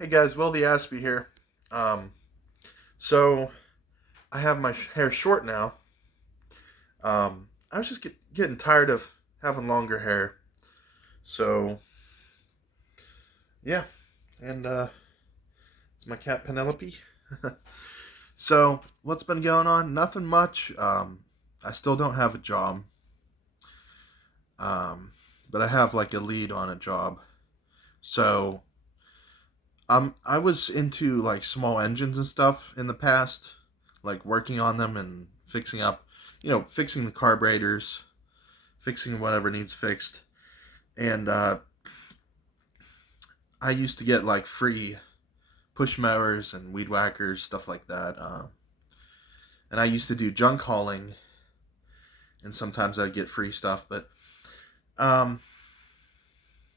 Hey guys, Will the Aspie here. Um, so I have my hair short now. I was just getting tired of having longer hair. So yeah, and it's my cat Penelope. So what's been going on? Nothing much. I still don't have a job. Um, but I have like a lead on a job. So I was into like small engines and stuff in the past, like working on them and fixing up, fixing the carburetors, fixing whatever needs fixed. And I used to get like free push mowers and weed whackers, stuff like that. And I used to do junk hauling, and sometimes I'd get free stuff. But um,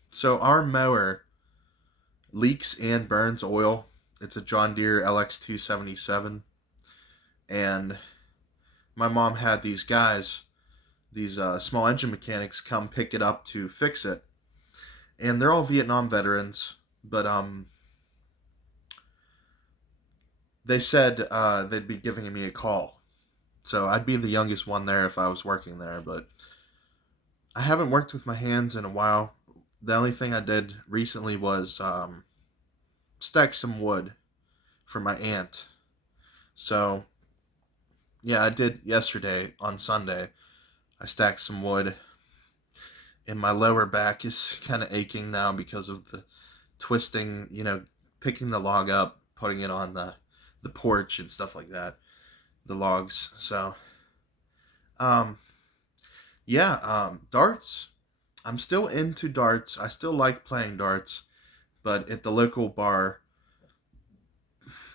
so our mower leaks and burns oil. It's a John Deere LX277, and my mom had these guys, these small engine mechanics, come pick it up to fix it, and they're all Vietnam veterans. But they said they'd be giving me a call, so I'd be the youngest one there if I was working there. But I haven't worked with my hands in a while. The only thing I did recently was stack some wood for my aunt. So yeah, I did yesterday on Sunday. I stacked some wood, and my lower back is kind of aching now because of the twisting, picking the log up, putting it on the porch and stuff like that, the logs. So, um, yeah, darts. I'm still into darts. I still like playing darts, but at the local bar,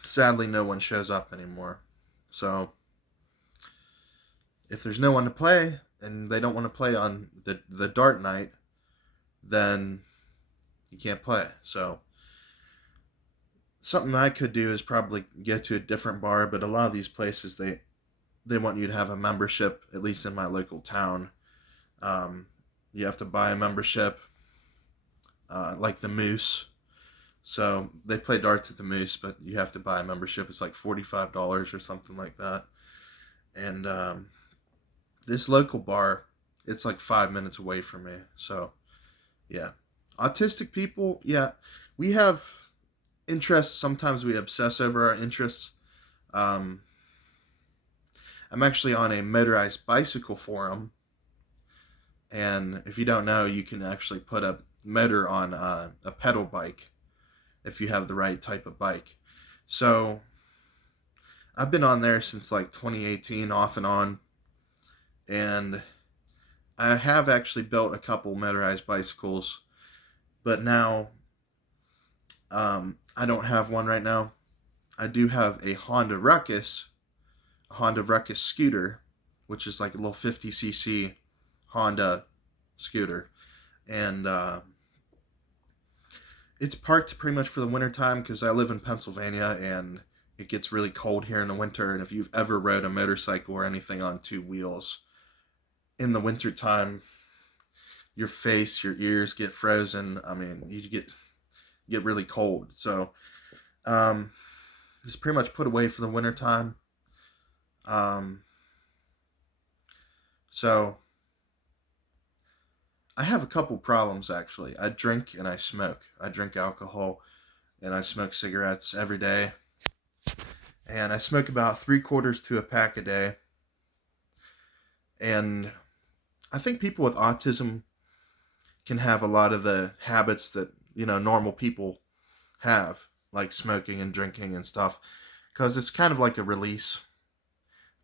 sadly, no one shows up anymore. So, if there's no one to play and they don't want to play on the dart night, then you can't play. So, something I could do is probably get to a different bar, but a lot of these places they want you to have a membership. At least in my local town, um, you have to buy a membership, like the Moose. So they play darts at the Moose, but you have to buy a membership. It's like $45 or something like that. And this local bar, it's like 5 minutes away from me. So yeah, autistic people, yeah, we have interests. Sometimes we obsess over our interests. Um, I'm actually on a motorized bicycle forum, and if you don't know, you can actually put a motor on a pedal bike if you have the right type of bike. So I've been on there since like 2018, off and on, and I have actually built a couple motorized bicycles, but now I don't have one right now. I do have a Honda Ruckus scooter, which is like a little 50cc Honda scooter, and it's parked pretty much for the winter time because I live in Pennsylvania and it gets really cold here in the winter. And if you've ever rode a motorcycle or anything on two wheels in the winter time, your face, your ears get frozen. I mean, you get really cold. So um, it's pretty much put away for the winter time. Um, so I have a couple problems actually. I drink and I smoke. I drink alcohol and I smoke cigarettes every day. And I smoke about 3/4 to a pack a day. And I think people with autism can have a lot of the habits that, normal people have, like smoking and drinking and stuff, because it's kind of like a release.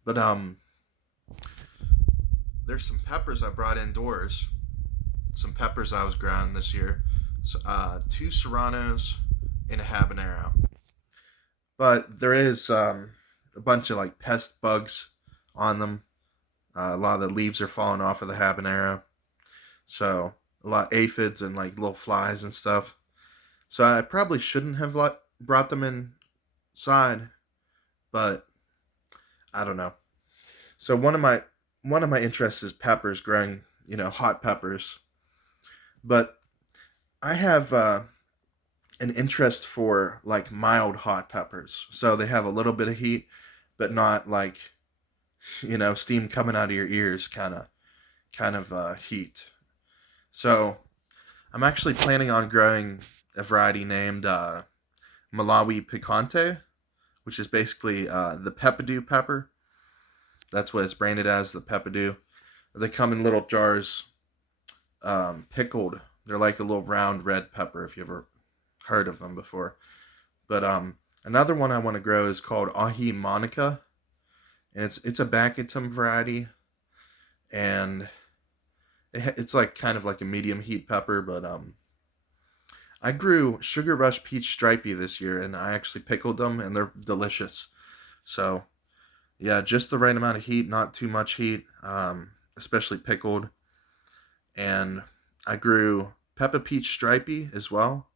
But there's some peppers I brought indoors, some peppers I was growing this year, so, two serranos and a habanero. But there is a bunch of like pest bugs on them. A lot of the leaves are falling off of the habanero, so a lot of aphids and like little flies and stuff. So I probably shouldn't have brought them inside, but I don't know. So one of my interests is peppers, growing hot peppers. But I have an interest for like mild hot peppers. So they have a little bit of heat, but not like, steam coming out of your ears kind of heat. So I'm actually planning on growing a variety named Malawi Picante, which is basically the peppadew pepper. That's what it's branded as, the peppadew. They come in little jars, pickled. They're like a little round red pepper if you ever heard of them before. But another one I want to grow is called Ahi Monica, and it's a Baccatum variety, and it's like kind of like a medium heat pepper. But I grew Sugar Rush Peach Stripey this year, and I actually pickled them, and they're delicious. So yeah, just the right amount of heat, not too much heat, especially pickled. And I grew Peppa Peach Stripey as well.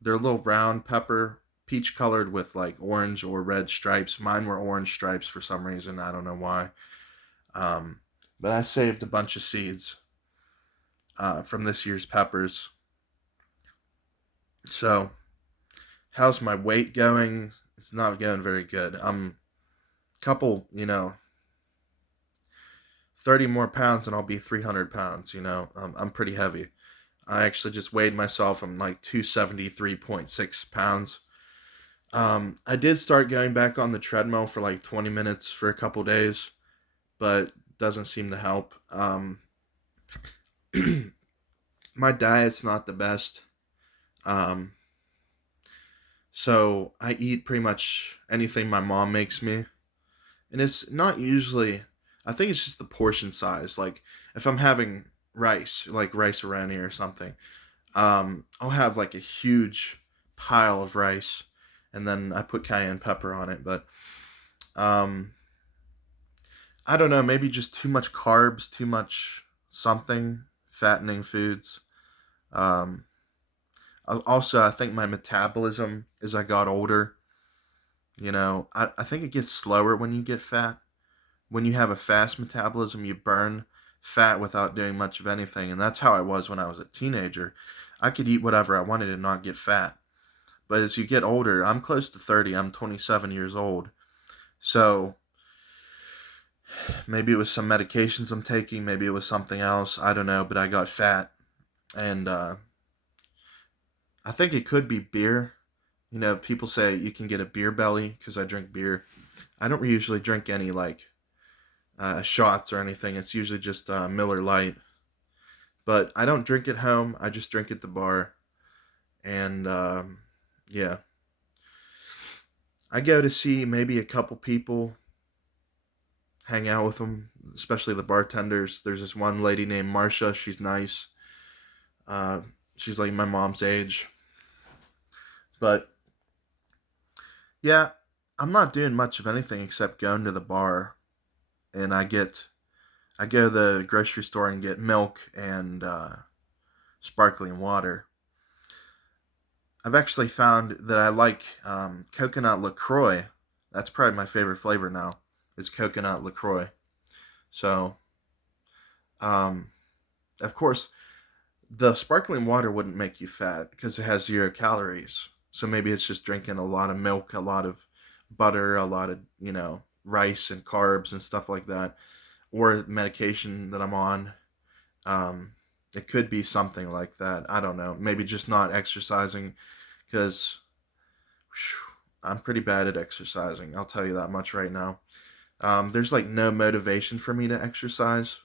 They're a little round pepper, peach colored with like orange or red stripes. Mine were orange stripes for some reason. I don't know why. Um, but I saved a bunch of seeds from this year's peppers. So, how's my weight going? It's not going very good. I'm a couple, 30 more pounds and I'll be 300 pounds. I'm pretty heavy. I actually just weighed myself. I'm like 273.6 pounds. I did start going back on the treadmill for like 20 minutes for a couple days, but doesn't seem to help. My diet's not the best. Um, so I eat pretty much anything my mom makes me. And it's not usually, I think it's just the portion size. Like if I'm having rice, like rice around here or something, I'll have like a huge pile of rice and then I put cayenne pepper on it. But um, I don't know, maybe just too much carbs, too much something, fattening foods. Um, Also, I think my metabolism as I got older, I think it gets slower when you get fat. When you have a fast metabolism, you burn fat without doing much of anything. And that's how I was when I was a teenager. I could eat whatever I wanted and not get fat. But as you get older, I'm close to 30, I'm 27 years old. So maybe it was some medications I'm taking, maybe it was something else. I don't know, but I got fat. And I think it could be beer. People say you can get a beer belly because I drink beer. I don't usually drink any like shots or anything. It's usually just Miller Lite. But I don't drink at home. I just drink at the bar. And yeah, I go to see maybe a couple people, hang out with them, especially the bartenders. There's this one lady named Marsha. She's nice. Uh, she's like my mom's age. But yeah, I'm not doing much of anything except going to the bar, and I go to the grocery store and get milk and sparkling water. I've actually found that I like coconut LaCroix. That's probably my favorite flavor now. Is coconut LaCroix. So, um, of course, the sparkling water wouldn't make you fat because it has 0 calories. So maybe it's just drinking a lot of milk, a lot of butter, a lot of rice and carbs and stuff like that, or medication that I'm on. Um, it could be something like that. I don't know. Maybe just not exercising because I'm pretty bad at exercising. I'll tell you that much right now. There's like no motivation for me to exercise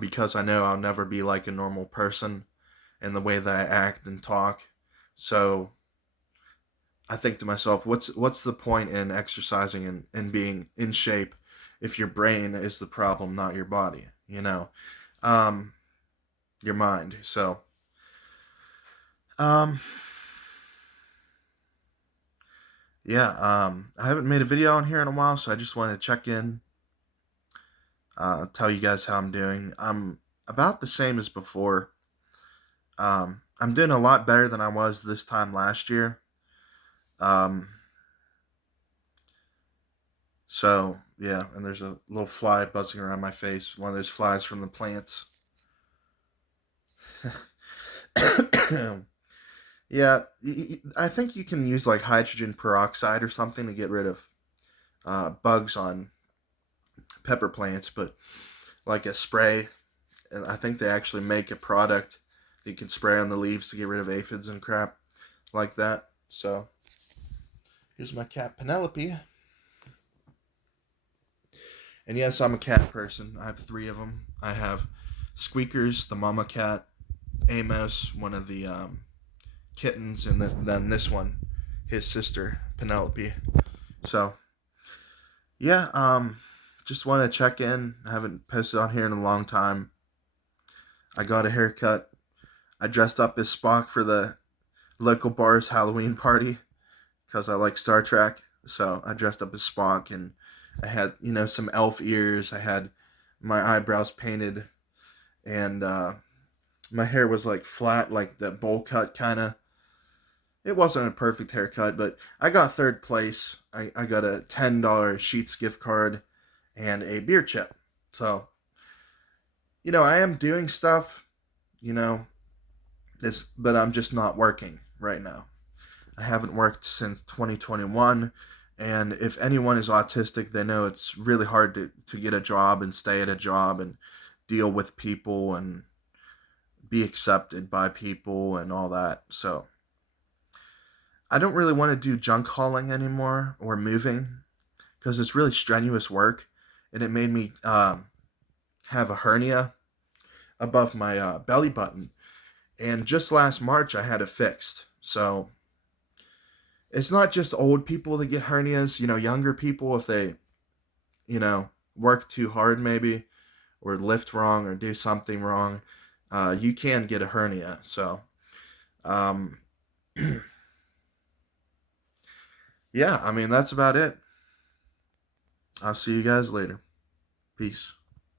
because I know I'll never be like a normal person in the way that I act and talk. So I think to myself, what's the point in exercising and being in shape if your brain is the problem, not your body, um, your mind. So, um, yeah, I haven't made a video on here in a while, so I just wanted to check in, tell you guys how I'm doing. I'm about the same as before. I'm doing a lot better than I was this time last year. Um, so yeah, and there's a little fly buzzing around my face. One of those flies from the plants. Yeah, I think you can use like hydrogen peroxide or something to get rid of bugs on pepper plants, but like a spray, and I think they actually make a product that you can spray on the leaves to get rid of aphids and crap like that. So here's my cat Penelope. And yes, I'm a cat person. I have three of them. I have Squeakers, the mama cat, Amos, one of the kittens, and then this one, his sister Penelope. So yeah, just want to check in. I haven't posted on here in a long time. I got a haircut. I dressed up as Spock for the local bar's Halloween party because I like Star Trek. So I dressed up as Spock, and I had some elf ears. I had my eyebrows painted, and my hair was like flat, like the bowl cut kind of. It wasn't a perfect haircut, but I got third place. I got a $10 Sheets gift card and a beer chip. So, I am doing stuff, you know, but I'm just not working right now. I haven't worked since 2021. And if anyone is autistic, they know it's really hard to get a job and stay at a job and deal with people and be accepted by people and all that. So I don't really want to do junk hauling anymore or moving because it's really strenuous work, and it made me have a hernia above my belly button. And just last March, I had it fixed. So it's not just old people that get hernias. Younger people, if they work too hard maybe, or lift wrong or do something wrong, you can get a hernia. So um, yeah, I mean that's about it. I'll see you guys later. Peace.